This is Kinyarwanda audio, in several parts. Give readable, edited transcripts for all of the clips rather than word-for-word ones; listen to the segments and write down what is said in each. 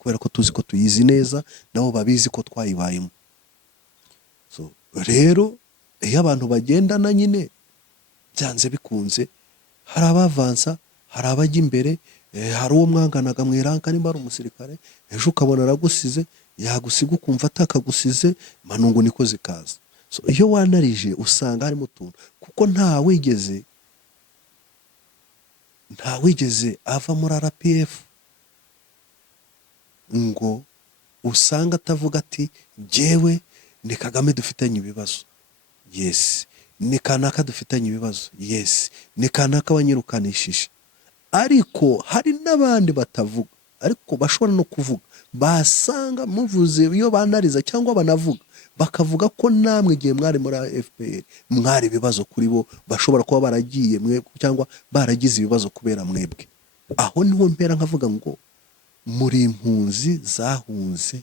kubera ko tuzi ko tuyizi neza nabo babizi ko twayibayemo. So rero iyo abantu bagendana nyine byanze bikunze hari abavansa, hari abajya imbere, hari uwo mwanganaga mu iranka nimba ari umusirikare, ejo ukabona aragusize, yagusiga ukumva atakagusize, manungu niko zikaza. So iyo wanarije usanga harimo utuntu, kuko nta wigeze ava muri RPF ngo usanga atavuga ati jyewe ni Kagame dufitanye ibibazo, yes, ni kanaka dufitanye ibibazo, yes, ni kanaka wanyirukanishije. Ariko hari n'abandi batavuga, ariko bashobora no kuvuga, basanga muvuze iyo banariza cyangwa banavuga bakavuga ko namwe igihe mwari muri FPR mwari ibibazo kuri bo, bashobora kuba baragiye mwebwe cyangwa baragize ibibazo kubera mwebwe. Aho niho mpera nkavuga ngo muri impunzi zahunze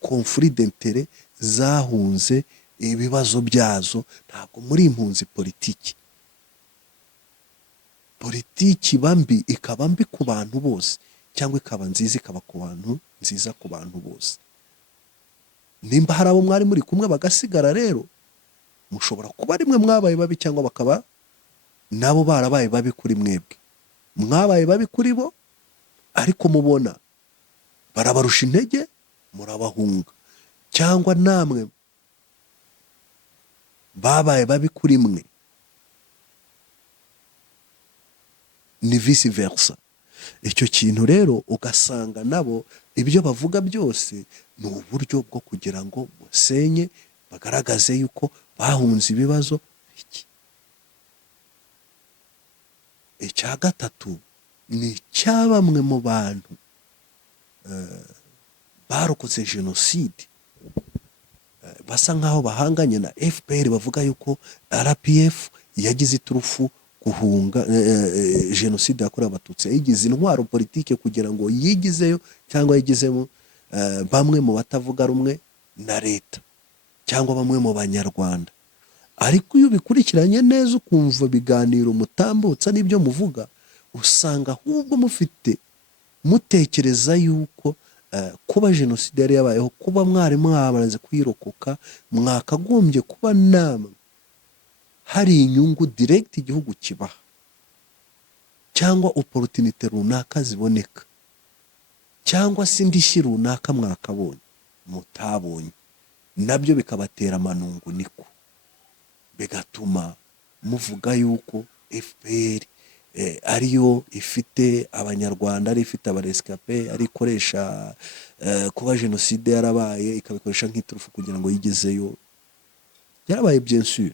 conflit d'intérêt, zahunze ibibazo byazo, ntabwo muri impunzi politiki. Politiki bambi ikaba mbi ku bantu bose, cyangwa ikaba nziza ikaba ku bantu nziza ku bantu bose. Nimba hari abo mwari muri kumwe bagasigara, rero mushobora kuba rimwe mwabaye babi, cyangwa bakaba nabo barabaye babi kuri mwebwe. Mwabaye babi kuri bo, ariko mubona barabarusha intege, murabahunga. Cyangwa namwe babaye babi kuri mwe, ni vice versa. Icyo kintu rero ugasanga nabo ibyo bavuga byose ni uburyo bwo kugira ngo musenye, bagaragaze yuko bahunze ibibazo iki. Icya gatatu ni cya bamwe mu bantu barokotse jenoside, basa nkaho bahanganye na FPR, bavuga yuko RPF yagize iturufu guhunga jenoside yakorewe Abatutsi, yayigize intwaro politike kugira ngo yigizeyo, cyangwa yigizemo bamwe mu batavuga rumwe na leta, cyangwa bamwe mu banyarwanda. Ariko iyo bikurikiranye neza ukumva biganiro mutambutsa n'ibyo muvuga, usanga ahubwo mutekereza yuko kuba jenoside yari yabayeho, kuba mwari mwamaze kuyirokoka, mwakagombye kuba namwe hari inyungu direct igihugu kibaha, cyangwa opportunity runaka ziboneka, cyangwa se indishyi runaka mwakabonye mutabonye, nabyo bikabatera amanungu niko, bigatuma muvuga yuko FPR ariyo ifite abanyarwanda, ari ifite abarescape, ari ikoresha kuba jenoside yarabaye ikabikoresha nk'iturufu kugira ngo yigezeyo. Yarabaye bien sûr,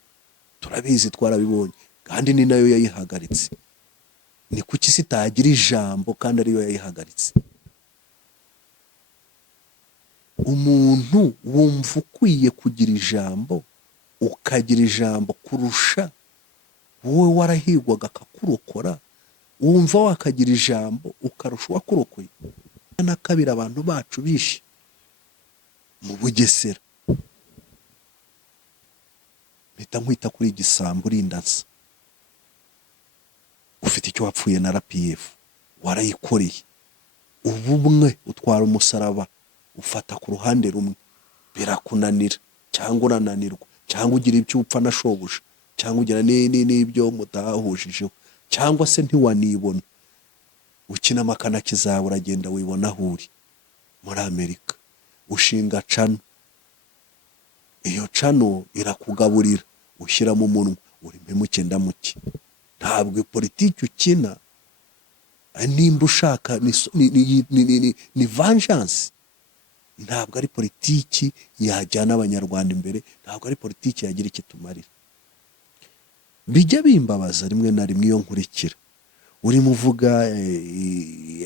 turabizi, twarabibonye, kandi ni nayo yayihagaritse. Ni kuki sitagira ijambo kandi ariyo yayihagaritse? Umuntu wumva ukwiye kugira ijambo, ukagira ijambo kurusha wowe warahigwaga akakurokora, wumva wakagira ijambo ukarusha uwakurokoye. Na kabiri abantu bacu bishe mu Bugesera, mpita nkwita kuri igisambu urindansa, ufite icyo wapfuye na RPF, warayikoreye, ubumwe utwara umusaraba ufata ku ruhande rumwe, birakunanira cyangwa urananirwa, cyangwa ugira ibyo upfa na shobuja, cyangwa ugira n'ibyo mutahujijeho, cyangwa se ntiwanibona, ukina amakanaki zawe uragenda wibona aho uri muri Amerika, ushinga cano, iyo cano irakugaburira, ushyiramo umunwa, uri mpemuke ndamuke. Ntabwo politiki ukina, nimba ushaka ni vengeance, ntabwo ari politiki yajyana abanyarwanda imbere, ntabwo ari politiki yagira icyo tumarira. Bijya bimbabaza rimwe na rimwe iyo nkurikira urimo uvuga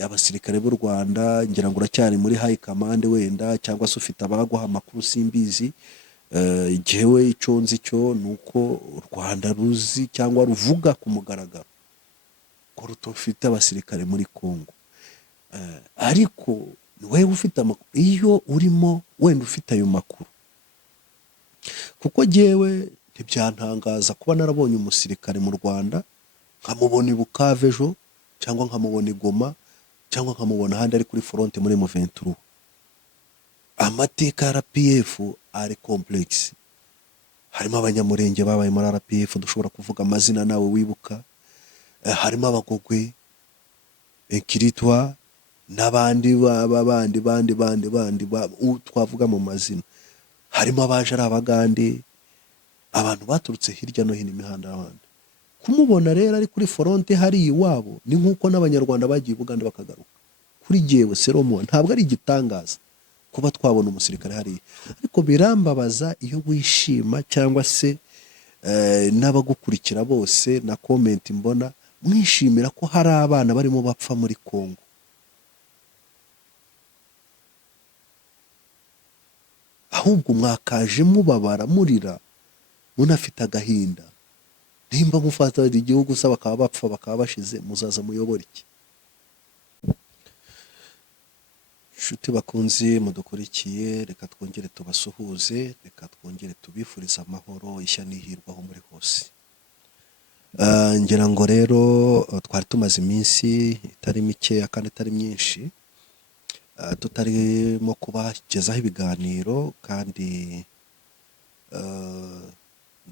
abasirikare b'u Rwanda, ngira ngo uracyari muri high command wenda, cyangwa se ufite abaguha amakuru simbizi. Jewe icyo nzi cyo nuko u Rwanda ruzi cyangwa ruvuga ku mugaragaro ko rutofite abasirikare muri Kongo, ariko wewe ufite amakuru, iyo urimo wenda ufite ayo makuru, kuko jewe ntibyantangaza kuba narabonye umusirikare mu Rwanda nkamubona i Bukavu ejo, cyangwa nkamubona i Goma, cyangwa nkamubona ahandi ari kuri fronte muri M23. amateka ya RPF ari complex. Harimo abanyamurenge babaye muri RPF dushobora kuvuga amazina nawe wibuka. Harimo abagogwe, Kiritwa n'abandi bandi twavuga mu mazina. Harimo abaje ari abagande, abantu baturutse hirya no hino imihanda y'abandi. Kumubona rero ari kuri fronte hari iwabo ni nk'uko n'abanyarwanda bagiye Buganda bakagaruka. Kuri jyewe Selomo ntabwo ari igitangaza kuba twabona umusirikare hariya, ariko birambabaza iyo wishima cyangwa se n'abagukurikira bose na comment mbona mwishimira ko hari abana barimo bapfa muri Kongo. Ahubwo mwakaje mubabara murira munafite agahinda. Nimba mufata igihugu se bakaba bapfa bakaba bashize, muzaza muyobora iki? Nshuti bakunzi mudukurikiye, reka twongere tubasuhuze, reka twongere tubifuriza amahoro, ishya n'ihirwe aho muri hose. Ngira ngo rero twari tumaze iminsi itari mikeya kandi itari myinshi tutarimo kubagezaho ibiganiro, kandi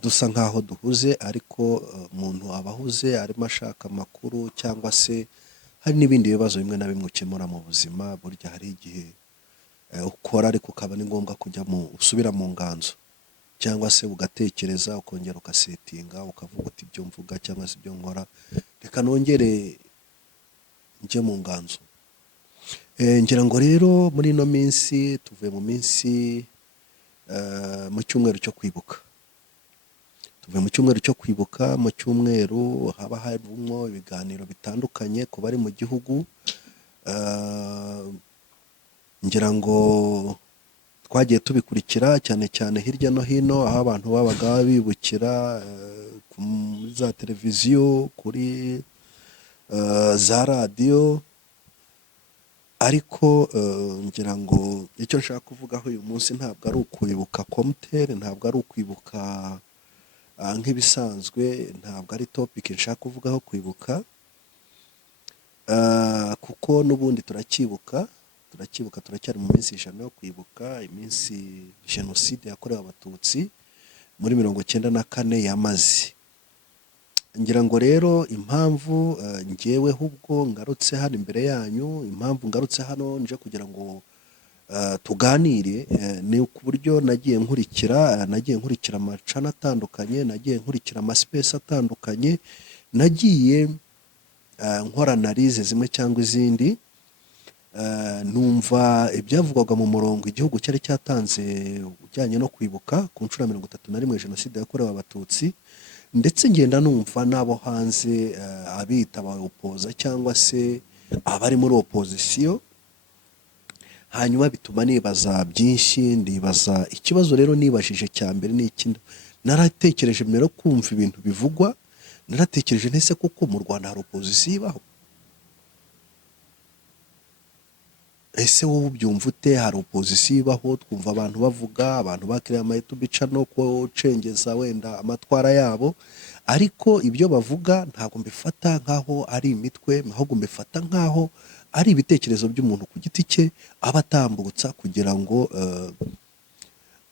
dusa nkaho duhuze, ariko umuntu abahuze arimo ashaka amakuru cyangwa se hari n'ibindi bibazo bimwe na bimwe ukemura mu buzima. Burya hari igihe ukora ariko ukaba ni ngombwa kujya usubira mu nganzo, cyangwa se ugatekereza ukongera ukasetinga ukavuga uti ibyo mvuga cyangwa se ibyo nkora reka nongere njye mu nganzo. Ngira ngo rero muri ino minsi tuvuye mu minsi mu cyumweru cyo kwibuka. Tuvuye mu cyumweru cyo kwibuka, mu cyumweru haba harimo ibiganiro bitandukanye ku bari mu gihugu. Ngira ngo twagiye tubikurikira cyane cyane hirya no hino, aho abantu babaga bibukira kuri za televiziyo, kuri za radiyo. Ariko ngira ngo icyo nshaka kuvugaho uyu munsi ntabwo ari ukwibuka komutere, ntabwo ari ukwibuka nk'ibisanzwe, ntabwo ari topic nshaka kuvugaho kwibuka, kuko n'ubundi turacyari mu minsi ijana yo kwibuka, iminsi jenoside yakorewe abatutsi muri 1994 yamaze. Ngira ngo rero impamvu njyeweho ubwo ngarutse hano imbere yanyu, impamvu ngarutse hano nje kugira ngo tuganire, ni ku buryo nagiye nkurikira amacana atandukanye, nagiye nkurikira amaspace atandukanye, nagiye nkora analize zimwe cyangwa izindi, numva ibyavugwaga mu murongo igihugu cyari cyatanze ujyanye no kwibuka ku nshuro ya 31 jenoside yakorewe abatutsi, ndetse ngenda numva n'abo hanze abita abayopoza cyangwa se abari muri opozisiyo. Hanyuma bituma nibaza byinshi, ndibaza ikibazo rero nibashije cya mbere ni iki. Naratekereje mbere kumva ibintu bivugwa, naratekereje ntese kuko mu Rwanda hari opozisiyo ibaho? Ese wowe ubyumva ute? Hari opozisiyo ibaho? Twumva abantu bavuga, abantu bakiriye ama YouTube channel ko cengeza wenda amatwara yabo, ariko ibyo bavuga ntabwo mbifata nkaho ari imitwe, ahubwo mbifata nkaho ari ibitekerezo by'umuntu ku giti cye abatambutsa kugira ngo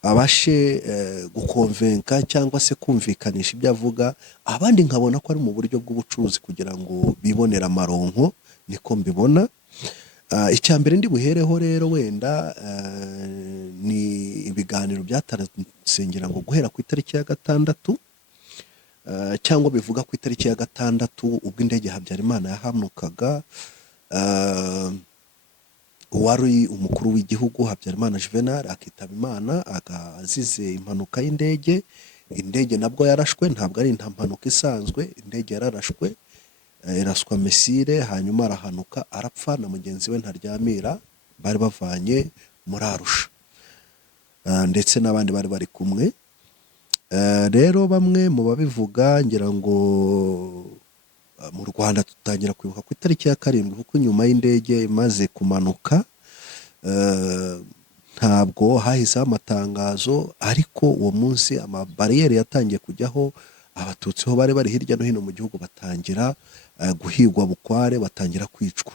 abashe gukonvenka cyangwa se kumvikanisha ibyo avuga. Abandi nkabona ko ari mu buryo bw'ubucuruzi kugira ngo bibonere amaronko, niko mbibona. Icya mbere ndi buhereho rero wenda ni ibiganiro byatarangira ngo guhera ku itariki ya 6 cyangwa bivuga ku itariki ya 6 ubwo indege Habyarimana yahanukaga. Uwari umukuru w'igihugu Habyarimana Juvenal akitaba Imana azize impanuka y'indege. Indege nabwo yarashwe, ntabwo ari impanuka isanzwe, indege yararashwe, iraswa mesire, hanyuma arahanuka arapfa na mugenzi we Ntaryamira bari bavanye muri Arusha, ndetse n'abandi bari bari kumwe. Rero bamwe mu babivuga ngira ngo mu Rwanda tutangira kwibuka ku itariki ya 7 kuko nyuma y'indege imaze kumanuka ntabwo hahise amatangazo, ariko uwo munsi amabariyeri yatangiye kujyaho, abatutsi ho bari hirya no hino mu gihugu batangira guhigwa bukware, batangira kwicwa.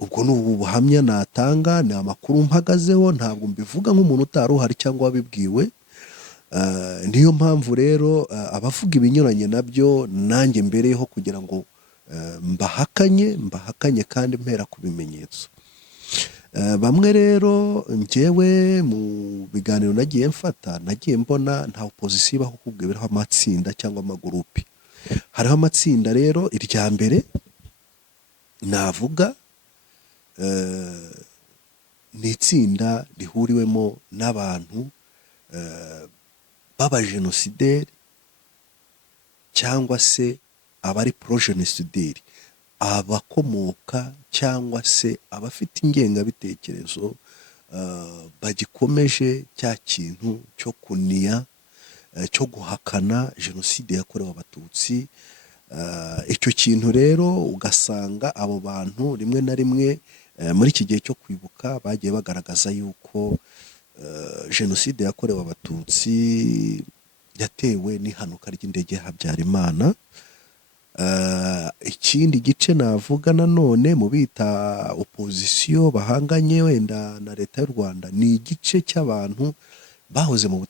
ubwo ni ubuhamya natanga, ni amakuru mpagazeho, ntabwo mbivuga nk'umuntu utari uhari cyangwa wabibwiwe. Niyo mpamvu rero abavuga ibinyuranye nabyo nanjye mbereyeho kugira ngo mbahakanye kandi mpera ku bimenyetso. Bamwe rero njyewe mu biganiro nagiye mfata nagiye mbona nta opozisiyo ibaho, ahubwo biriho amatsinda cyangwa amagurupe. Hariho amatsinda rero, irya mbere navuga ni itsinda rihuriwemo n'abantu b'abajenosideri cyangwa se abari porojenosideri, abakomoka cyangwa se abafite ingengabitekerezo bagikomeje cya kintu cyo kuniya, cyo guhakana jenoside yakorewe abatutsi. Icyo kintu rero ugasanga abo bantu rimwe na rimwe muri iki gihe cyo kwibuka bagiye bagaragaza yuko jenoside yakorewe abatutsi yatewe n'ihanuka ry'indege ya Habyarimana. Ikindi gice navuga nanone mu bita opozisiyo bahanganye wenda na leta y'u Rwanda, ni igice cy'abantu bahoze mu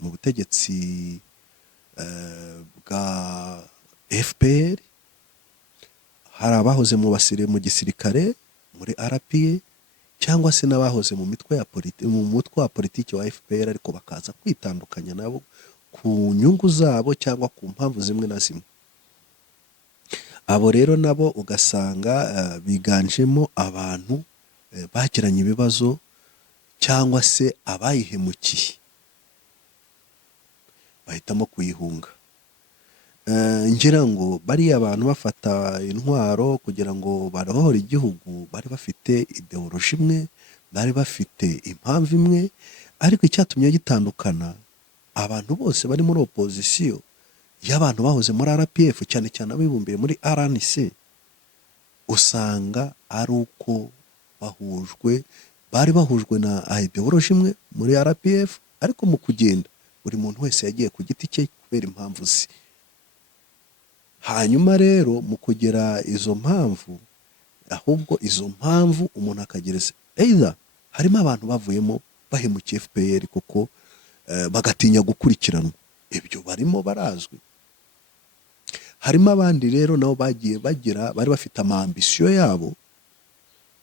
butegetsi bwa FPR. Hari abahoze mu gisirikare muri RPA, cyangwa se n'abahoze mu mutwe wa politiki wa FPR, ariko bakaza kwitandukanya nabo ku nyungu zabo cyangwa ku mpamvu zimwe na zimwe. Abo rero nabo ugasanga biganjemo abantu bagiranye ibibazo cyangwa se abayihemukiye bahitamo kuyihunga. Ngira ngo bariya abantu bafata intwaro kugira ngo barohore igihugu bari bafite ideoloji imwe, bari bafite impamvu imwe, ariko icyatumye gitandukana abantu bose bari muri opozisiyo y'abantu bahoze muri RPF, cyane cyane abibumbiye muri RNC, usanga ari uko bari bahujwe na ideoloji imwe muri RPF, ariko mu kugenda buri muntu wese yagiye ku giti cye kubera impamvu ze. Hanyuma rero mu kugera izo mpamvu, ahubwo izo mpamvu umuntu akagereza either harimo abantu bavuyemo bahemukiye FPR kuko bagatinya gukurikiranwa, ibyo barimo barazwi. Harimo abandi rero nabo bagiye bari bafite amambisiyo yabo,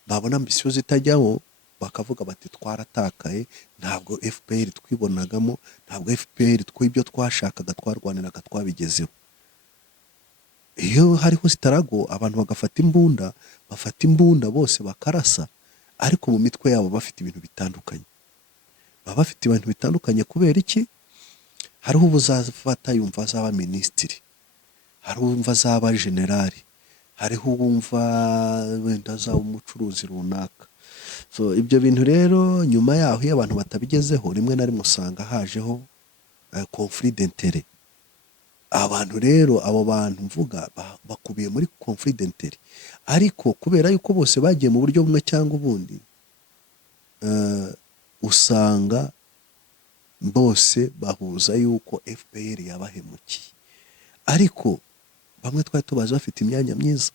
babona ambisiyo zitajyaho bakavuga bati twaratakaye, ntabwo FPR twibonagamo, ntabwo FPR tw'ibyo twashakaga twarwaniraga twabigezeho. Iyo hariho sitarago abantu bafata imbunda bose bakarasa, ariko mu mitwe yabo bafite ibintu bitandukanye. Baba bafite ibintu bitandukanye kubera iki? Hariho ubuzafata yumva azaba minisitiri, hariho uwumva azaba generali, hariho uwumva wenda azaba umucuruzi runaka. So ibyo bintu rero nyuma yaho iyo abantu batabigezeho, rimwe na rimwe usanga hajeho conflit d'intérêt. Abantu rero abo bantu mvuga bakubiye muri conflit d'intérêt, ariko kubera yuko bose bagiye mu buryo bumwe cyangwa ubundi, usanga bose bahuza yuko FPR yabahemukiye. Ariko bamwe twari tubazi bafite imyanya myiza,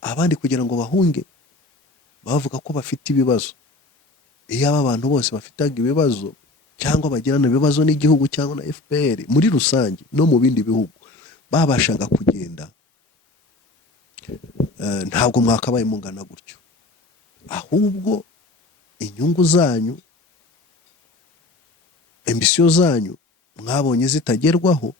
abandi kugira ngo bahunge bavuga ko bafite ibibazo. Iyo aba bantu bose bafitaga ibibazo cyangwa bagirana ibibazo n'igihugu cyangwa na FPR muri rusange no mu bindi bihugu, babashaga kugenda, ntabwo mwakabaye mungana gutyo. Ahubwo inyungu zanyu, ambisiyo zanyu mwabonye zitagerwaho,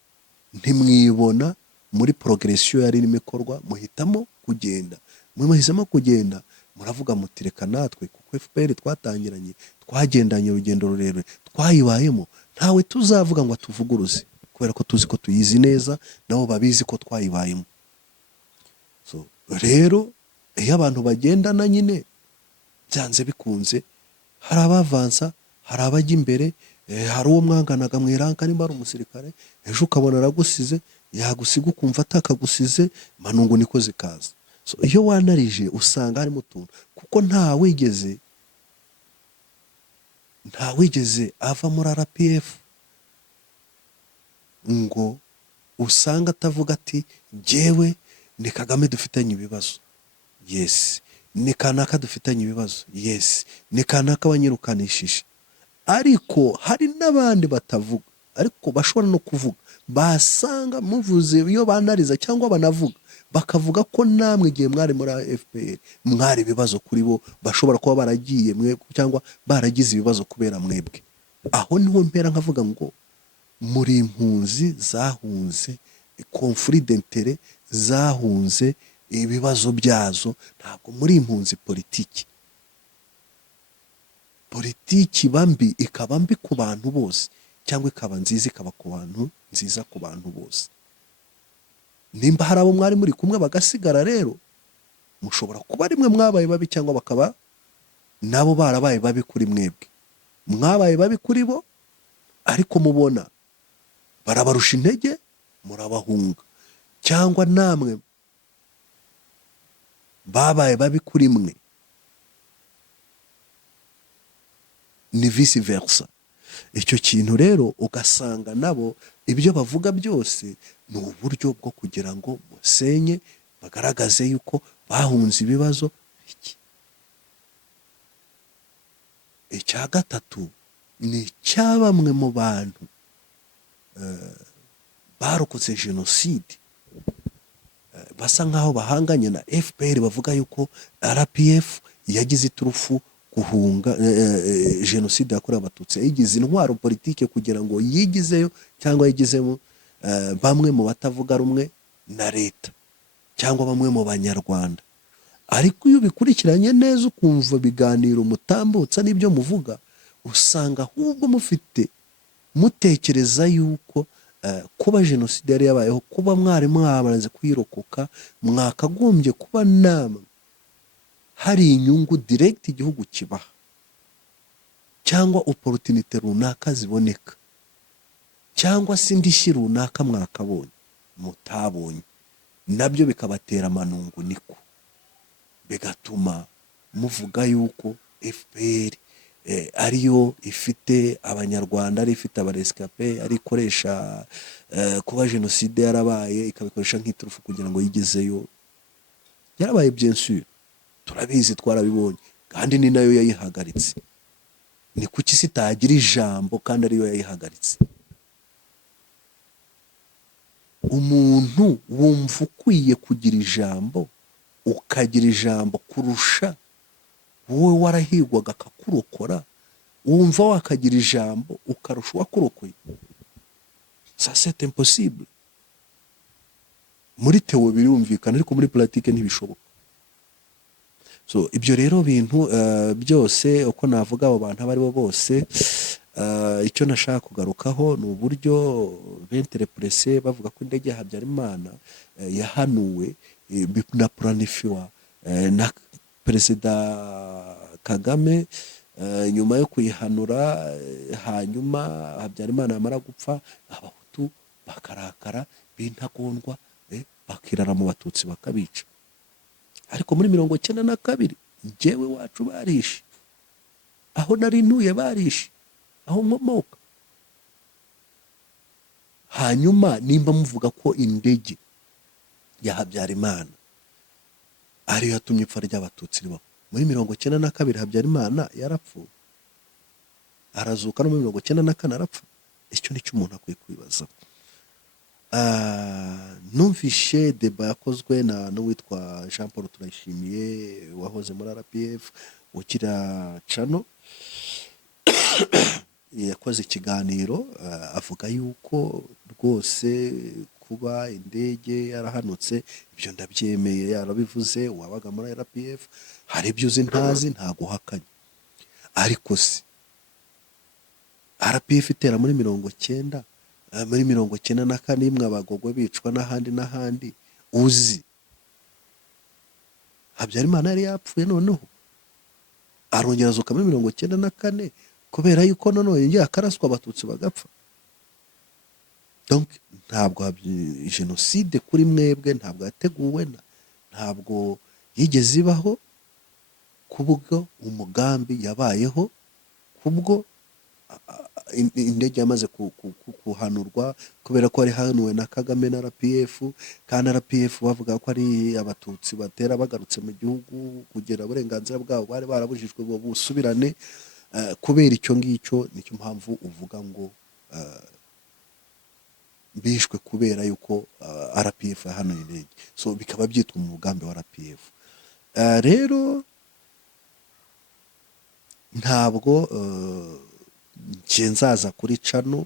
ntimwibona muri progression yari irimo ikorwa, muhitamo kugenda. Muhisemo kugenda, muravuga muti reka natwe kuko FPR twatangiranye, twagendanye urugendo rurerure, twayibayemo, ntawe tuzavuga ngo atuvuguruze, kubera ko tuzi ko tuyizi neza, nabo babizi ko twayibayemo. So rero iyo abantu bagendana nyine byanze bikunze, hari abavansa, hari abajya imbere, hari uwo mwanganaga mwiranka nimba ari umusirikare, ejo ukabona aragusize, yagusiga ukumva atakagusize, manungu niko zikaza. So iyo wanarije usanga harimo utuntu, kuko nta wigeze ava muri RPF ngo usanga atavuga ati jyewe ni Kagame dufitanye ibibazo. Yes, ni kanaka dufitanye ibibazo, yes, ni kanaka wanyirukanishije, ariko hari n'abandi batavuga ariko bashobora no kuvuga, basanga muvuze iyo banariza cyangwa banavuga bakavuga ko namwe igihe mwari muri FPR mwari ibibazo kuri bo, bashobora kuba baragiye mwe cyangwa baragize ibibazo kubera mwebwe. Aho niho mpera nkavuga ngo muri impunzi zahunze conflit d'intérêt, zahunze ibibazo byazo, ntabwo muri impunzi politiki. Politiki iba mbi, ikaba mbi ku bantu bose, cyangwa ikaba nziza ikaba ku bantu nziza ku bantu bose. Nimba hari abo mwari muri kumwe bagasigara rero, mushobora kuba rimwe mwabaye babi cyangwa bakaba nabo barabaye babi kuri mwebwe. Mwabaye babi kuri bo ariko mubona barabarusha intege murabahunga, cyangwa namwe babaye babi kuri mwe, ni vice versa. Icyo kintu rero ugasanga nabo ibyo bavuga byose ni uburyo bwo kugira ngo musenye, bagaragaze yuko bahunze ibibazo iki. Icya gatatu ni icya bamwe mu bantu barokotse jenoside, basa nkaho bahanganye na FPR, bavuga yuko RPF yagize iturufu guhunga jenoside yakorewe abatutsi, yayigize intwaro politike kugira ngo yigizeyo cyangwa yigizemo bamwe mu batavuga rumwe na leta cyangwa bamwe mu banyarwanda. Ariko iyo bikurikiranye neza ukumva biganiro mutambutsa n'ibyo muvuga, usanga ahubwo mutekereza yuko kuba jenoside yari yabayeho, kuba mwari mwamaze kuyirokoka, mwakagombye kuba namwe hari inyungu direct igihugu kibaha cyangwa opportunity runaka ziboneka cyangwa se indishyi runaka mwakabonye mutabonye, nabyo bikabatera amanungu niko bigatuma muvuga yuko FPR ariyo ifite abanyarwanda, ari ifite abarescape, ari ikoresha kuba jenoside yarabaye ikabikoresha nk'iturufu kugira ngo yigezeyo. Yarabaye bien sûr, turabizi, twarabibonye, kandi ni nayo yayihagaritse. Ni kuki sitagira ijambo kandi ariyo yayihagaritse? Umuntu wumva ukwiye kugira ijambo, ukagira ijambo kurusha wowe warahigwaga akakurokora, wumva wakagira ijambo ukarusha uwakurokoye? Ça c'est impossible. Muri teo birumvikana ariko muri pratique ntibishoboka. So ibyo rero bintu byose uko navuga abo bantu abari bo bose, icyo nashaka kugarukaho ni uburyo benterprese bavuga ko indege ya Habyarimana yahanuwe na planifiwa na Perezida Kagame, nyuma yo kuyihanura, hanyuma Habyarimana yamara gupfa, abahutu bakarakara b'intagondwa, bakirara mu batutsi bakabica. Ariko muri 1992 njyewe wacu barishe, aho nari ntuye barishe, aho nkomoka. Hanyuma nimba muvuga ko indege ya Habyarimana ariyo yatumye ipfa ry'abatutsi ribaho, muri 1992 Habyarimana yarapfuye, arazuka no muri 1994 arapfa. Icyo nicyo umuntu akwiye kwibaza. Numvishe deba yakozwe na n'uwitwa Jean Paul Turayishimiye wahoze muri RPF ukira Cano, yakoze ikiganiro avuga yuko rwose kuba indege yarahanutse ibyo ndabyemeye, yarabivuze, wabaga muri RPF, hari ibyo uzi ntazi, ntaguhakanye. Ariko se RPF itera muri 1990, muri 1994 imwe abagogwe bicwa n'ahandi uzi Habyarimana yari yapfuye, noneho arongera azuka muri 1994 kubera yuko noneho yongeye akaraswa abatutsi bagapfa. Donc ntabwo jenoside kuri mwebwe ntabwo yateguwe, ntabwo yigeze ibaho, kubwo umugambi yabayeho, kubwo indege yamaze kuhanurwa kubera ko hari hanuwe na Kagame na RPF, kandi RPF bavuga ko ari abatutsi batera bagarutse mu gihugu kugira uburenganzira bwabo bari barabujijwe ngo busubirane. Kubera icyo ngicyo nicyo mpamvu uvuga ngo bishwe kubera yuko RPF yahanuye indege, so bikaba byitwa umugambi wa RPF. Rero ntabwo nje nzaza kuri cano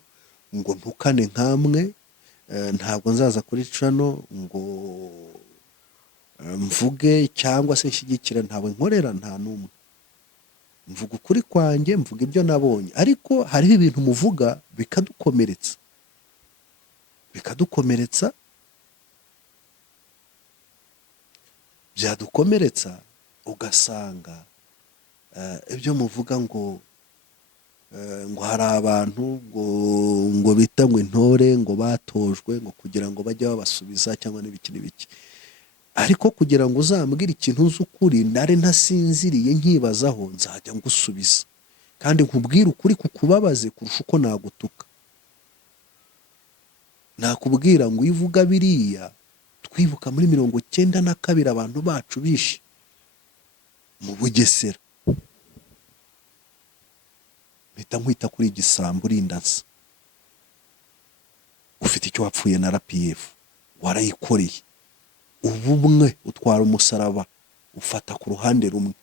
ngo ntukane nkamwe, ntabwo nzaza kuri cano ngo mvuge cyangwa se nshyigikire, ntabwo nkorera nta n'umwe. Mvuga ukuri kwanjye, mvuga ibyo nabonye, ariko hariho ibintu muvuga bikadukomeretsa byadukomeretsa, ugasanga ibyo muvuga ngo hari abantu ngo bita ngo intore ngo batojwe ngo kugira ngo bajye babasubiza cyangwa n'ibiki n'ibiki, ariko kugira ngo uzambwire ikintu uzi ukuri nari ntasinziriye nkibazaho, nzajya ngusubiza kandi nkubwire ukuri kukubabaze kurusha uko nagutuka. Nakubwira ngo ivuga biriya, twibuka muri 92 abantu bacu bishe mu Bugesera, mpita nkwita kuri igisambu urindasa, ufite icyo wapfuye na RPF, warayikoreye. Ubumwe utwara umusaraba ufata ku ruhande rumwe,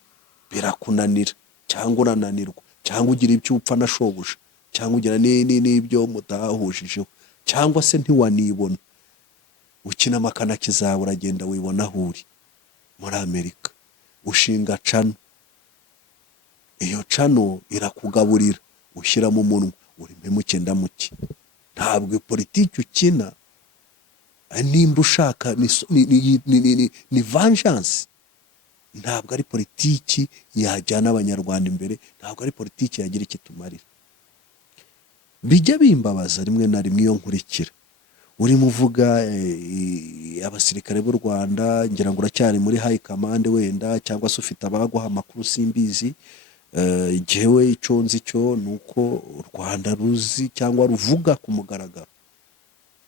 birakunanira cyangwa urananirwa cyangwa ugira ibyo upfa na shobuja cyangwa ugira n'ibyo mutahujijeho cyangwa se ntiwanibona, ukina amakanaki zawe uragenda wibona aho uri muri Amerika, ushinga cano, iyo cano irakugaburira, ushyiramo umunwa, uri mpemuke ndamuke. Ntabwo politiki ukina nimba ushaka ni vengeance, ntabwo ari politiki yajyana abanyarwanda imbere, ntabwo ari politiki yagira ikitumarira. Bijya bimbabaza rimwe na rimwe iyo nkurikira urimo uvuga abasirikare b'u Rwanda, ngira ngo uracyari muri high command wenda, cyangwa se ufite abaguha amakuru simbizi. Jewe icyo nzi cyo nuko u Rwanda ruzi cyangwa ruvuga ku mugaragaro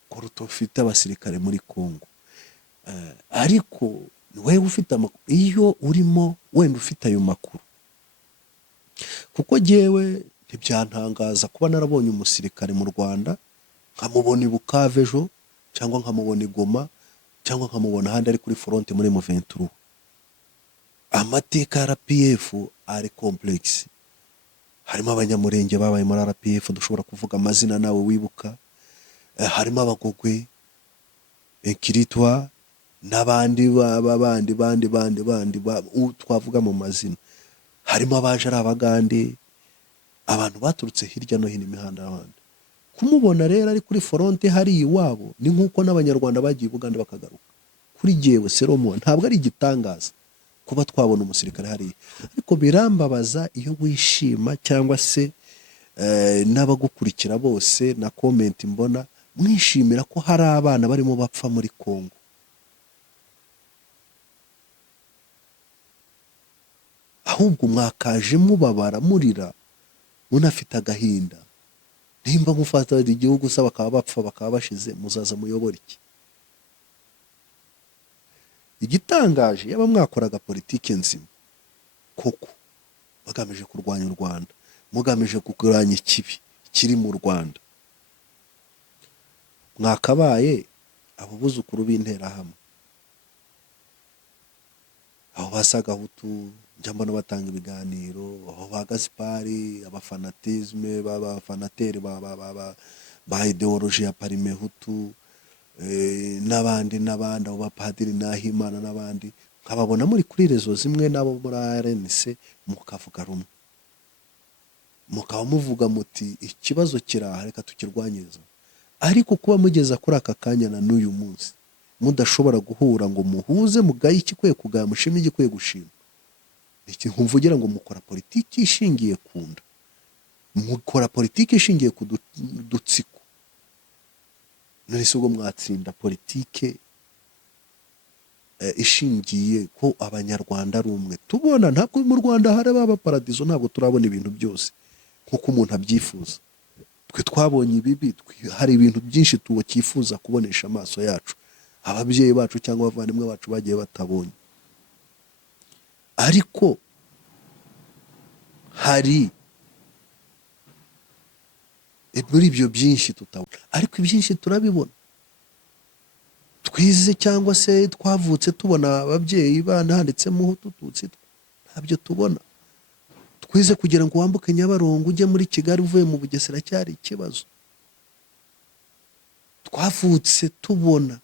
ko rutofite abasirikare muri Kongo, ariko wewe ufite amakuru, iyo urimo wenda ufite ayo makuru, kuko jewe ntibyantangaza kuba narabonye umusirikare mu Rwanda nkamubona i Bukavu ejo, cyangwa nkamubona i Goma, cyangwa nkamubona ahandi ari kuri fronte muri M23. Amateka ya RPF ari complex, harimo abanyamurenge babaye muri RPF, dushobora kuvuga amazina nawe wibuka, harimo abagogwe, Kiritwa n'abandi bandi twavuga mu mazina, harimo abaje ari Abagande, abantu baturutse hirya no hino imihanda y'abandi. Kumubona rero ari kuri fronte hari iwabo, ni nkuko n'abanyarwanda bagiye Bugande bakagaruka. Kuri jewe Seromo ntabwo ari igitangaza kuba twabona umusirikare hari, ariko birambabaza iyo wishima cyangwa se n'abagukurikira bose na comment mbona mwishimira ko hari abana barimo bapfa muri Kongo. Ahubwo mwakaje mubabara murira, munafite agahinda. Nimba mufata igihugu se bakaba bapfa bakaba bashize, muzaza muyobora iki? Igitangaje yaba mwakoraga politike nzima koko, bagamije kurwanya u Rwanda, mugamije kurwanya ikibi kiri mu Rwanda, mwakabaye abo buzukuru b'interahamwe, aho basaga Hutu, njya mbona batanga ibiganiro, aho ba Gaspari, abafanatisme b'abafanateri ba ideologie ya Parime Hutu, n'abandi abo bapadiri Nahimana n'abandi, nkababona muri kuri rezo zimwe nabo muri RNC, mukavuga rumwe, mukaba muvuga muti ikibazo kiraha reka tukirwanyiriza. Ariko kuba mugeza kuri aka kanya na n'uyu munsi mudashobora guhura ngo muhuze mugaye ikikwiye kugaya mushime igikwiye gushima, iki nkumvugira ngo mukora politiki ishingiye kunda, mukora politiki ishingiye ku dutsiko. None se ubwo mwatsinda politike ishingiye ko abanyarwanda ari umwe? Tubona ntabwo mu Rwanda hari baba paradizo, ntabwo turabona ibintu byose, nk'uko umuntu abyifuza. Twe twabonye ibibi, hari ibintu byinshi tukifuza kubonesha amaso yacu, ababyeyi bacu cyangwa abavandimwe bacu bagiye batabonye. Ariko hari muri ibyo byinshi tutabona, ariko ibyinshi turabibona. Twize cyangwa se twavutse tubona ababyeyi bana handitsemo Hutu Tutsi, ntabyo tubona. Twize kugira ngo wambuke Nyabarongo ujye muri Kigali uvuye mu Bugesera cyari ikibazo. Twavutse tubona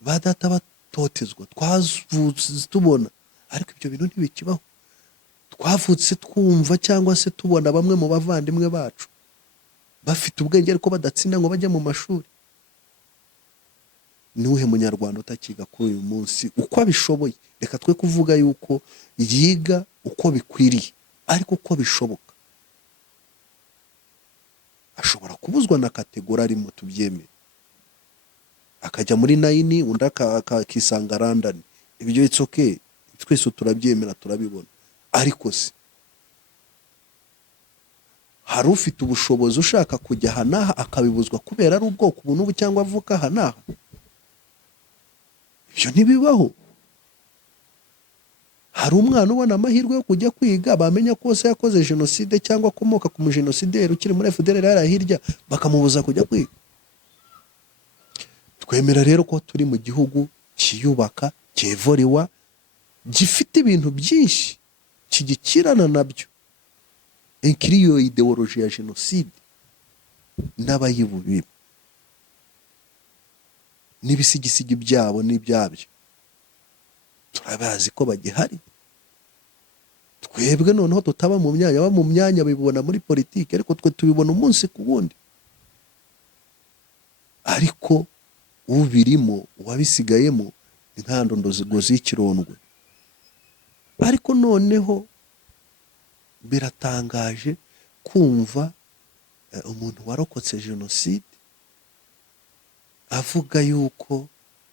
ba data batotezwa, twavutse tubona, ariko ibyo bintu ntibikibaho. Twavutse twumva cyangwa se tubona bamwe mu bavandimwe bacu bafite ubwenge ariko badatsinda ngo bajye mu mashuri. Niwuhe munyarwanda utakiga kuri uyu munsi uko abishoboye? Reka twe kuvuga yuko yiga uko bikwiriye, ariko uko bishoboka. Ashobora kubuzwa na kategori arimo, tubyemere, akajya muri 9 undi akisanga London. Ibyo it's okay, twese turabyemera turabibona. Ariko se hari ufite ubushobozi ushaka kujya hanaha akabibuzwa kubera ari ubwoko ubu n'ubu cyangwa avuka hanaha? Ibyo ntibibaho. Hari umwana ubona amahirwe yo kujya kwiga, bamenya ko se yakoze jenoside cyangwa akomoka ku mujenosideri ukiri muri FDLR yari hirya, bakamubuza kujya kwiga. Twemera rero ko turi mu gihugu kiyubaka, cyevoriwa, gifite ibintu byinshi kigikirana nabyo, inkiriyo ideoloji ya jenoside n'abayibubiba n'ibisigisigi byabo n'ibyabyo. Turabazi ko bagihari. Twebwe noneho tutaba mu myanya, mu myanya bibona muri politiki, ariko twe tubibona umunsi ku wundi. Ariko ubirimo, uwabisigayemo, nkandondogo z'ikirondwe. Ariko noneho biratangaje kumva umuntu warokotse jenoside avuga yuko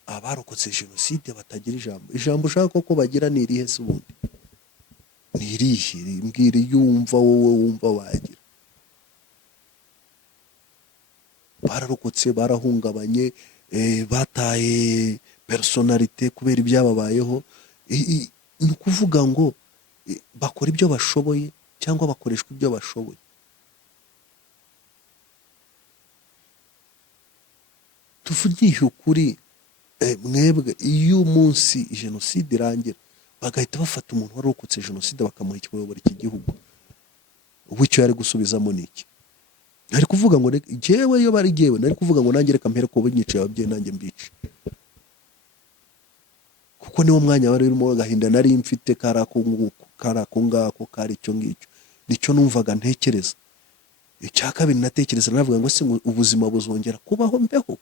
abarokotse jenoside batagira ijambo. Ijambo ushaka ko bagira ni irihe se ubundi? Ni irihe? Mbwira yumva wowe wumva wagira. Bararokotse, barahungabanye, bataye personalite kubera ibyababayeho. Ni ukuvuga ngo bakora ibyo bashoboye cyangwa bakoreshwa ibyo bashoboye. Tuvugishe ukuri, mwebwe iyo umunsi jenoside irangira bagahita bafata umuntu warokotse jenoside bakamuha ikiyobora iki gihugu, ubu icyo yari gusubizamo niki? Nari kuvuga ngo jewe, iyo bari jewe nari kuvuga ngo nanjye reka mpere ko bunyicaye ababyeyi nanjye mbice, kuko niwo mwanya wari urimo agahinda nari mfite karako ngako kari icyo ngicyo, nicyo numvaga ntekereza. Icya kabiri natekereza navuga ngo se ubuzima buzongera kubaho, mbeho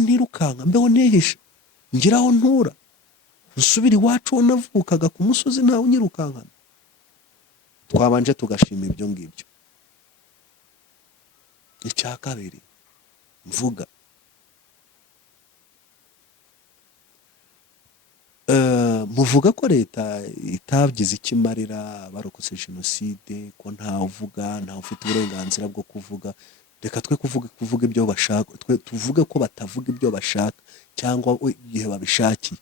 nirukanka, mbeho nehisha, ngiraho ntura, nsubira iwacu navukaga ku musozi ntawe unyirukankana. Twabanje tugashima ibyo ngibyo. Icya kabiri mvuga, muvuga ko leta itagize ikimarira abarokotse jenoside, ko ntawe uvuga, ntawe ufite uburenganzira bwo kuvuga. Reka twe kuvuga ibyo bashaka, twe tuvuge ko batavuga ibyo bashaka cyangwa igihe babishakiye.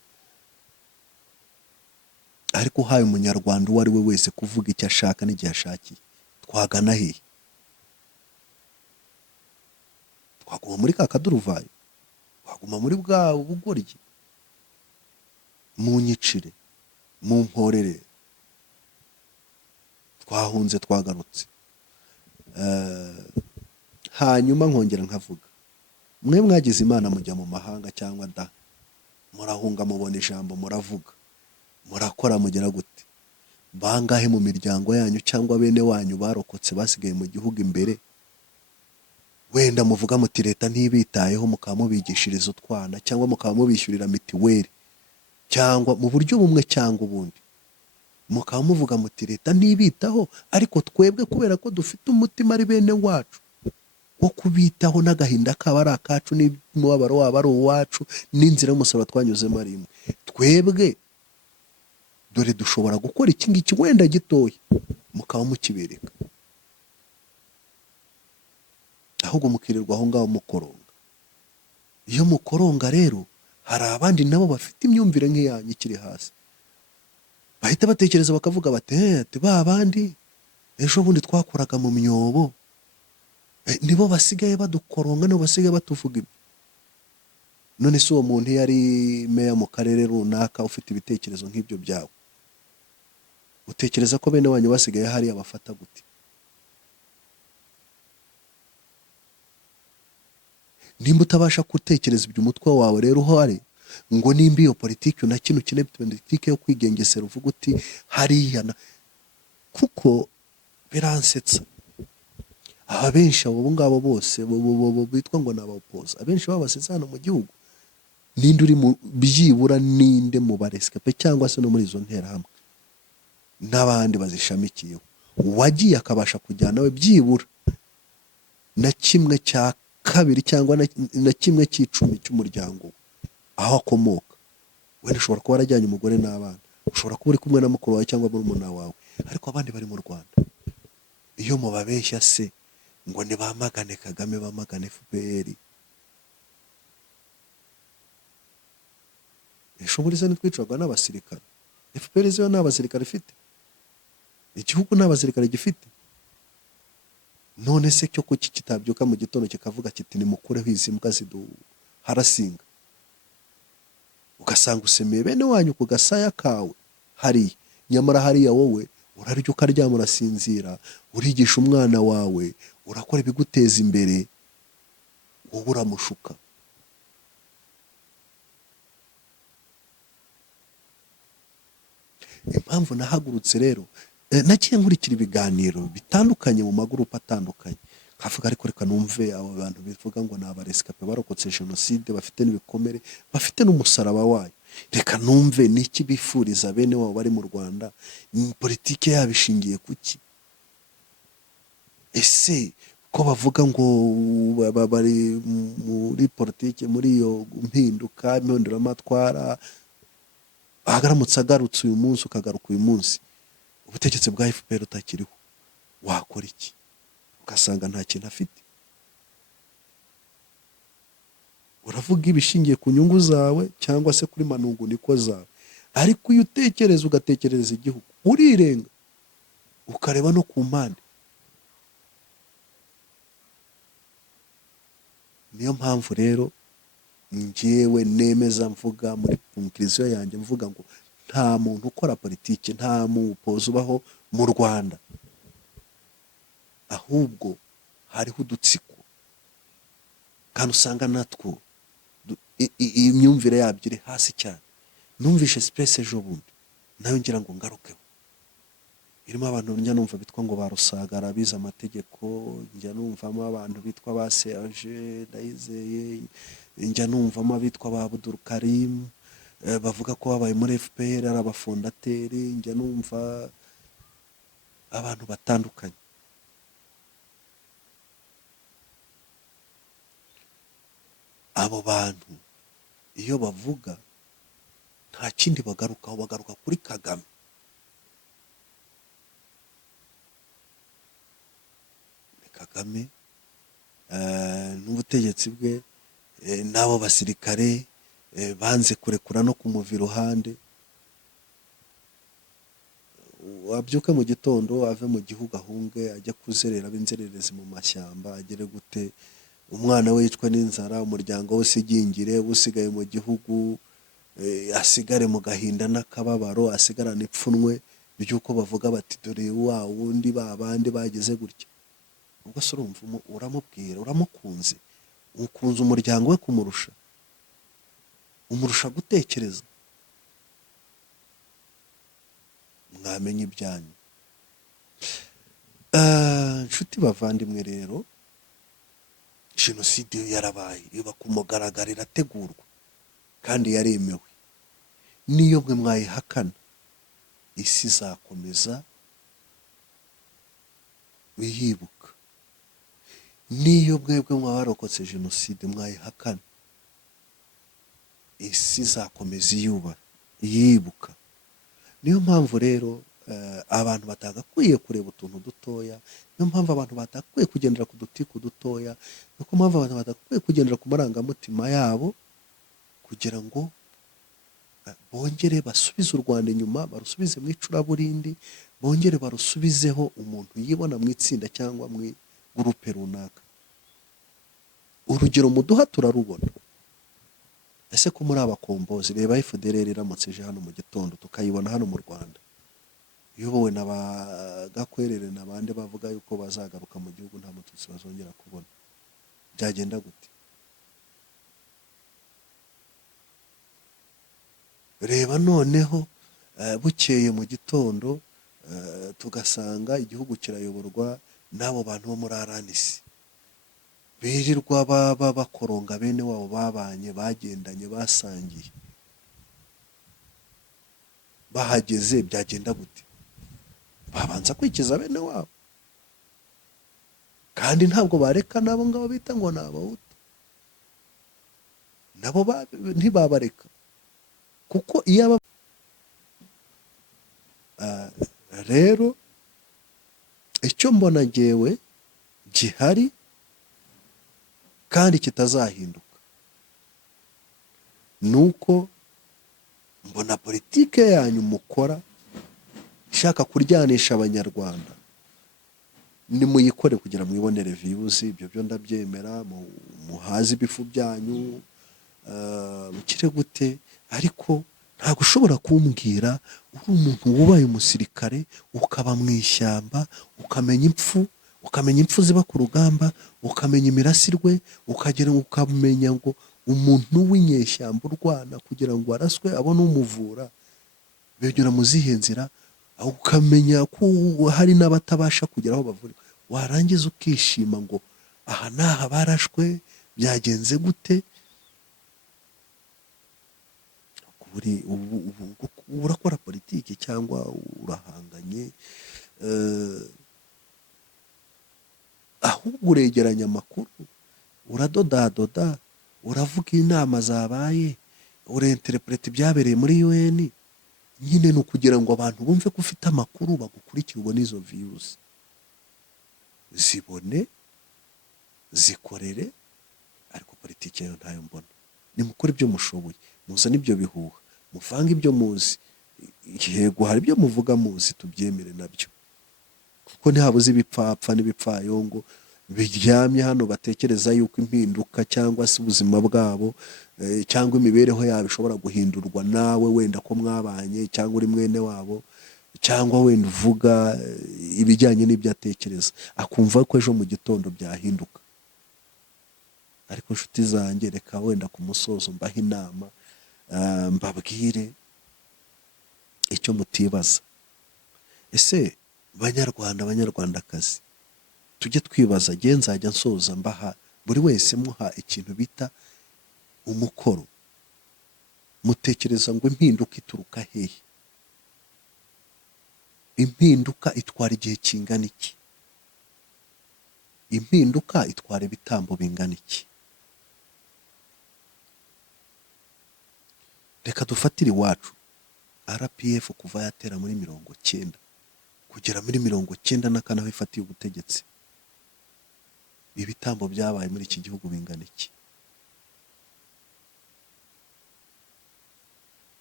Ariko uhaye umunyarwanda uwo ari we wese kuvuga icyo ashaka n'igihe ashakiye, twagana hehe? Twaguma muri ka kaduruvayo? Twaguma muri bwa bugoryi? Mu nyicire, mu mporere, twahunze twagarutse. Hanyuma nkongera nkavuga, mwe mwagize Imana mujya mu mahanga cyangwa da, murahunga mubona ijambo, muravuga, murakora, mugera gute? Bangahe mu miryango yanyu cyangwa bene wanyu barokotse basigaye mu gihugu imbere? Wenda muvuga muti leta ntibitayeho, mukaba mubigishiriza utwana cyangwa mukaba mubishyurira mitiweli cyangwa mu buryo bumwe cyangwa ubundi, mukaba muvuga muti leta ntibitaho, ariko twebwe kubera ko dufite umutima ari bene wacu wo kubitaho, n'agahinda kaba ari akacu, n'umubabaro waba ari uwacu, n'inzira y'umusaraba twanyuzemo ari imwe, twebwe dore dushobora gukora iki ngiki wenda gitoya, mukaba mukibereka, ahubwo mukirirwa aho ngaho mukoronga. Iyo mukoronga rero hari abandi nabo bafite imyumvire nk'iyanyu ikiri hasi, bahita batekereza bakavuga bati ati ba bandi ejo bundi twakoraga mu myobo nibo basigaye badukoronga, nibo basigaye batuvuga ibyo. None se uwo muntu iyo ari meya mu karere runaka ufite ibitekerezo nk'ibyo byawe, utekereza ko bene wanyu basigaye hariya bafata gute? Nimba utabasha gutekereza ibyo umutwe wawe rero uhari, ngo nimba iyo politiki na kino kine politiki yo kwigengesera uvuga uti hariya kuko biransetsa. Aba benshi abo ngabo bose bitwa ngo ni abapoza, abenshi babasize hano mu gihugu, ninde uri byibura ninde mu baresikape cyangwa se no muri izo nterahamwe n'abandi bazishamikiyeho wagiye akabasha kujyana we byibura na kimwe cya kabiri cyangwa na kimwe cy'icumi cy'umuryango aho akomoka? Wenda ushobora kuba warajyanye umugore n'abana, ushobora kuba uri kumwe na mukuru wawe cyangwa murumuna wawe, ariko abandi bari mu Rwanda. Iyo mubabeshya se ngo ntibamagane Kagame, bamagane FPR, ishobora se nitwicwaga n'abasirikare? FPR zo nta basirikare ifite, igihugu nta basirikare gifite. None se cyo kuki kitabyuka mu gitondo kikavuga kiti nimukureho izi mbwa harasinga, ugasanga usemeye bene wanyu ku gasaya kawe hariya, nyamara hariya wowe urarya ukaryama urasinzira, urigisha umwana wawe, urakora ibiguteza imbere, wowe uramushuka. Impamvu nahagurutse rero, nagiye nkurikira ibiganiro bitandukanye mu magurupe atandukanye, nkavuga ariko reka numve abo bantu bivuga ngo ni abaresikape barokotse jenoside, bafite n'ibikomere, bafite n'umusaraba wayo, reka numve n'iki bifuriza bene wabo bari mu Rwanda, politike yabo ishingiye kuki? Ese ko bavuga ngo bari muri politike, muri iyo impinduramatwara, aharamutse agarutse uyu munsi ukagaruka uyu munsi ubutegetsi bwa FPR utakiriho, wakora iki? Ugasanga nta kintu afite. Uravuga ibishingiye ku nyungu zawe cyangwa se kuri manungu niko zawe, ariko iyo utekereza ugatekereza igihugu, urirenga ukareba no ku mpande. Niyo mpamvu rero njyewe nemeza mvuga muri konkiriziyo yanjye, mvuga ngo nta muntu ukora politiki, nta mupozi ubaho mu Rwanda, ahubwo hariho udutsiko, kandi usanga natwo imyumvire yabyo iri hasi cyane. Numvishe space ejo bundi nayo ngira ngo ngarukeho, irimo abantu njya numva bitwa ngo barusagara bize amategeko, njya numvamo abantu bitwa ba Serge Ndayizeye, njya numvamo abitwa ba Abdul Karim, bavuga ko babaye muri FPR ari abafondateri, njya numva abantu batandukanye. Abo bantu iyo bavuga nta kindi bagarukaho, bagaruka kuri Kagame. Kagame n'ubutegetsi bwe, n'abo basirikare banze kurekura no kumuva iruhande. Wabyuka mu gitondo ave mu gihugu ahunge ajya kuzerera b'inzererezi mu mashyamba, agere gute umwana we yicwa n'inzara, umuryango wose igingire, usigaye mu gihugu asigare mu gahinda n'akababaro, asigarana ipfunwe ry'uko bavuga bati dore wa wundi babandi bageze gutya. Ubwo se urumva uramubwira, uramukunze, ukunze umuryango we umurusha gutekereza. Mwamenye ibyanyu. Nshuti bavandimwe rero, jenoside yarabaye, iba ku mugaragaro, irategurwa kandi yaremewe. Niyo mwe mwayihakana, isi izakomeza biyibuka. Niyo mwebwe mwabarokotse jenoside mwayihakana, isi izakomeza yibuka. niyo mpamvu rero abantu batagakwiye kureba utuntu dutoya, niyo mpamvu abantu batakwiye kugendera ku dutiku dutoya, niyo mpamvu abantu batakwiye kugendera ku marangamutima yabo, kugira ngo bongere basubize u Rwanda inyuma, barusubize mu icuraburindi, bongere barusubizeho umuntu yibona mu itsinda cyangwa mu gurupe runaka. Urugero muduha turarubona. Ese ko muri abakombozi, reba FDLR iramutse ije hano mu gitondo tukayibona hano mu Rwanda, iyobowe na ba Gakwerere n'abandi bavuga yuko bazagaruka mu gihugu nta mututsi bazongera kubona, byagenda gute? Reba noneho bukeye mu gitondo tugasanga igihugu kirayoborwa n'abo bantu bo muri RNC birirwa bakoronga bene wabo babanye, bagendanye, basangiye. Bahageze byagenda gute? Babanza kwikiza bene wabo, kandi ntabwo bareka nabo ngabo bita ngo ni Abahutu, nabo ntibabareka, kuko iyo rero icyo mbona ngewe gihari kandi kitazahinduka nuko mbona politike yanyu mukora ishaka kuryanisha abanyarwanda, nimuyikore kugira mwibonere views, ibyo byo ndabyemera, muhaze ibifu byanyu, mukire gute, ariko ntabwo ushobora kumbwira uri umuntu wubaye umusirikare ukaba mu ishyamba, ukamenya impfu ziba ku rugamba, ukamenya imirasirwe, ukamenya ngo umuntu w'inyeshyamba urwana kugira ngo araswe abone umuvura begera mu zihe nzira, ukamenya ko hari n'abatabasha kugera aho bavura, warangiza ukishima ngo aha n'aha barashwe byagenze gute? Urakora politiki cyangwa urahanganye? Ahubwo uregeranya amakuru, uradodadoda, uravuga inama zabaye, urenterepureta ibyabereye muri UN. Nyine ni ukugira ngo abantu bumve ko ufite amakuru, bagukurikire, ubone izo views, zibone, zikorere. Ariko politiki yo ntayo mbona. Nimukore ibyo mushoboye, muzane ibyo bihuha, muvanga ibyo muzi. Yego hari ibyo muvuga muzi, tubyemere nabyo, kuko ntihabuze ibipfapfa n'ibipfayongo biryamye hano batekereza yuko impinduka cyangwa se ubuzima bwabo cyangwa imibereho yabo ishobora guhindurwa nawe wenda ko mwabanye, cyangwa uri mwene wabo, cyangwa wenda uvuga ibijyanye n'ibyo atekereza, akumva ko ejo mu gitondo byahinduka. Ariko inshuti zanjye, reka wenda ku musozo mbaha inama, mbabwire icyo mutibaza. Ese banyarwanda, banyarwandakazi, tujye twibaza, nzajya nsoza mbaha buri wese muha ikintu bita umukoro. Mutekereza ngo impinduka ituruka hehe? Impinduka itwara igihe kingana iki? Impinduka itwara ibitambo bingana iki? Reka dufatire iwacu RPF kuva yatera muri 90 kugera muri 94 aho ifatiye ubutegetsi, ibitambo byabaye muri iki gihugu bingana iki?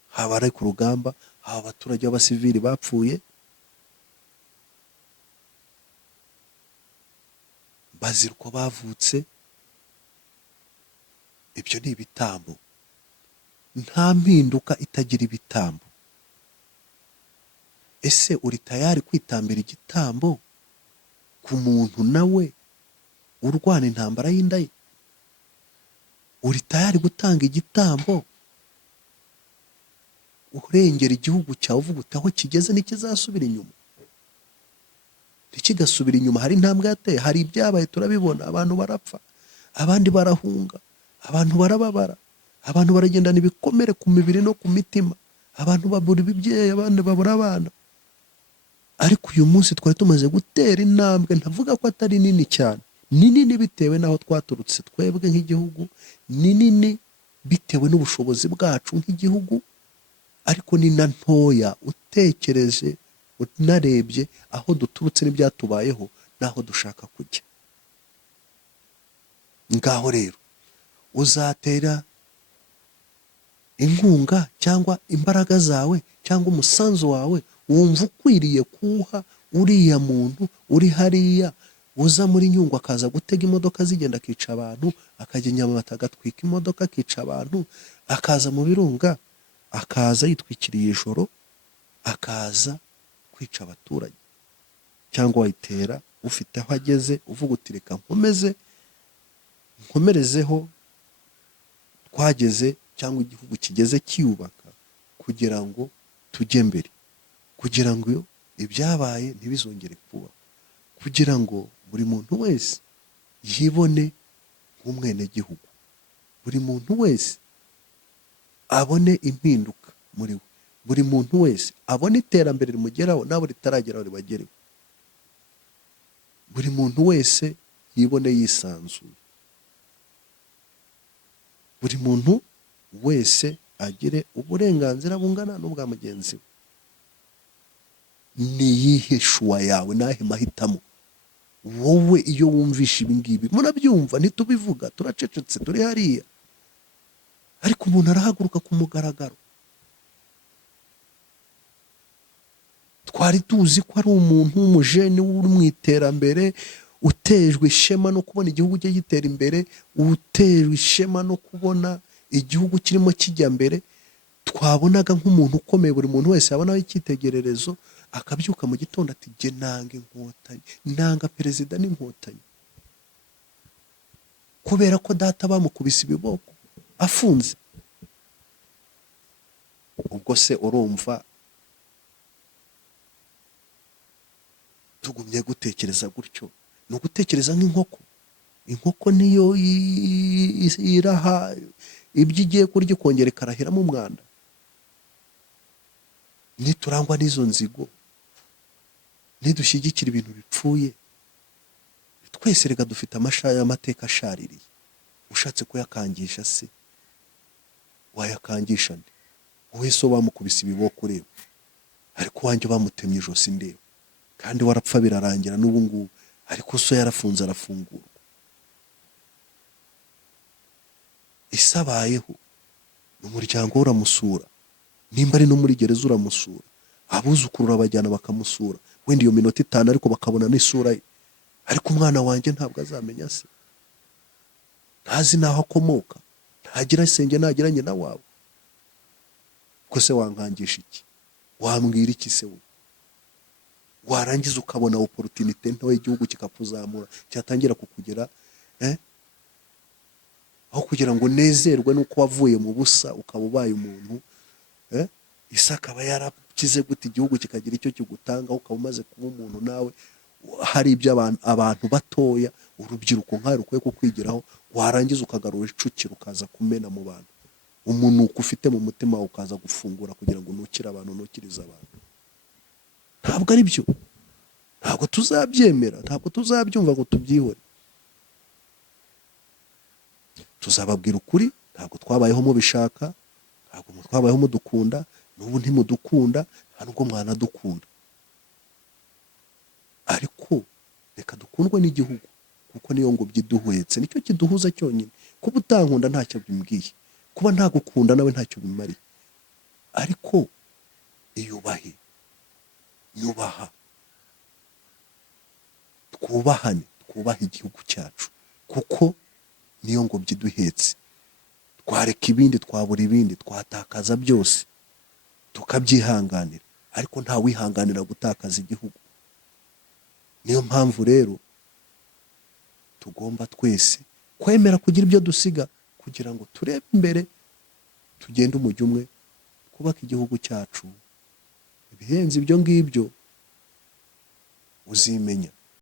Haba ari ku rugamba, haba abaturage b'abasivili bapfuye bazira uko bavutse, ibyo ni ibitambo. Nta mpinduka itagira ibitambo. Ese uri tayari kwitambira igitambo ku muntu nawe urwana intambara y'inda ye? Uri tayari gutanga igitambo urengera igihugu cyawe, uvuga uti aho kigeze ntikizasubira inyuma, ntikigasubira inyuma? Hari intambwe yateye, hari ibyabaye turabibona, abantu barapfa, abandi barahunga, abantu barababara, abantu baragendana ibikomere ku mibiri no ku mitima, abantu babura ibibyeyi, abandi babura abana. Ariko uyu munsi twari tumaze gutera intambwe, ntavuga ko atari nini cyane, ni nini bitewe n'aho twaturutse twebwe nk'igihugu, ni nini bitewe n'ubushobozi bwacu nk'igihugu, ariko ni na ntoya utekereje unarebye aho duturutse n'ibyatubayeho n'aho dushaka kujya. Ngaho rero uzatera inkunga cyangwa imbaraga zawe cyangwa umusanzu wawe wumva ukwiriye kuwuha uriya muntu uri hariya uza muri Nyungwe akaza gutega imodoka zigenda akica abantu, akajya i Nyamata agatwika imodoka akica abantu, akaza mu Birunga akaza yitwikiriye ijoro akaza kwica abaturage, cyangwa wayitera ufite aho ageze uvuga uti reka nkomerezeho twageze cyangwa igihugu kigeze kiyubaka kugira ngo tujye mbere, kugira ngo ibyabaye ntibizongere kuba, kugira ngo buri muntu wese yibone nk'umwenegihugu, buri muntu wese abone impinduka muri we, buri muntu wese abone iterambere rimugeraho n'abo ritarageraho ribagereho, buri muntu wese yibone yisanzuye, buri muntu wese agire uburenganzira bungana n'ubwa mugenzi we. Ni iyihe shuwa yawe, n'ahe mahitamo? Wowe iyo wumvisha ibi ngibi, murabyumva ntitubivuga, turacecetse turi hariya, ariko umuntu arahaguruka ku mugaragaro. Twari tuzi ko ari umuntu w'umujeni uri mu iterambere, utejwe ishema no kubona igihugu cye gitera imbere, utejwe ishema no kubona igihugu kirimo kijya mbere. Twabonaga nk'umuntu ukomeye, buri muntu wese yabonaho icyitegererezo, akabyuka mu gitondo ati jye nanga inkotanyi, nanga perezida n'inkotanyi, kubera ko data bamukubise ibiboko afunze. Ubwo se urumva tugumye gutekereza gutyo? Ni ugutekereza nk'inkoko. Inkoko niyo iraha ibyo igiye kurya ikongera ikarahiramo umwanda. Niturangwa n'izo nzigo, nidushyigikira ibintu bipfuye, twese reka dufite amateka ashaririye. Ushatse kuyakangisha se wayakangisha nde? Wowe so bamukubise ibiboko ureba, ariko wanjye bamutemye ijosi ndeba, kandi warapfa birarangira n'ubu ngubu, ariko so yarafunze arafungurwa. Isabayeho umuryango uramusura, nimba ari no muri gereza uramusura, abuzukuru urabajyana bakamusura, wenda iyo minota 5 ariko bakabona n'isura ye. Ariko umwana wanjye ntabwo azamenya se, ntazi naho akomoka, ntagira senge, ntagira nyina wabo. Ko se wankangisha iki? Wambwira iki se? Warangiza ukabona opportunity nto y'igihugu kikakuzamura, cyatangira kukugera aho kugira ngo nezerwe nuko wavuye mu busa ukaba ubaye umuntu, Isi akaba yarakize gute igihugu kikagira icyo kigutanga, ukaba umaze kuba umuntu nawe hari ibyo abantu batoya, urubyiruko nk'aho rukwiye kukwigiraho, warangiza ukagarura icukiro ukaza kumena mu bantu, umunuko ufite mu mutima ukaza gufungura kugira ngo nukire abantu, nukirize abantu. Ntabwo ari byo, ntabwo tuzabyemera, ntabwo tuzabyumva ngo tubyihore. Tuzababwira ukuri, ntabwo twabayeho mubishaka, ntabwo twabayeho mudukunda, n'ubu ntimudukunda, nta nubwo mwanadukunda. Ariko reka dukundwe n'igihugu, kuko niyo ngo byiduhwetse, nicyo kiduhuza cyonyine. Kuba utankunda ntacyo bimbwiye, kuba ntagukunda nawe ntacyo bimariye. Ariko iyubahe, nyubaha, twubahane, twubahe igihugu cyacu, kuko niyo ngo byiduhetse. Twareka ibindi, twabura ibindi, twatakaza byose tukabyihanganira, ariko nta wihanganira gutakaza igihugu. Niyo mpamvu rero tugomba twese kwemera kugira ibyo dusiga, kugira ngo turebe imbere, tugende umujyo umwe, twubake igihugu cyacu. Ibihenze ibyo ngibyo uzimenya.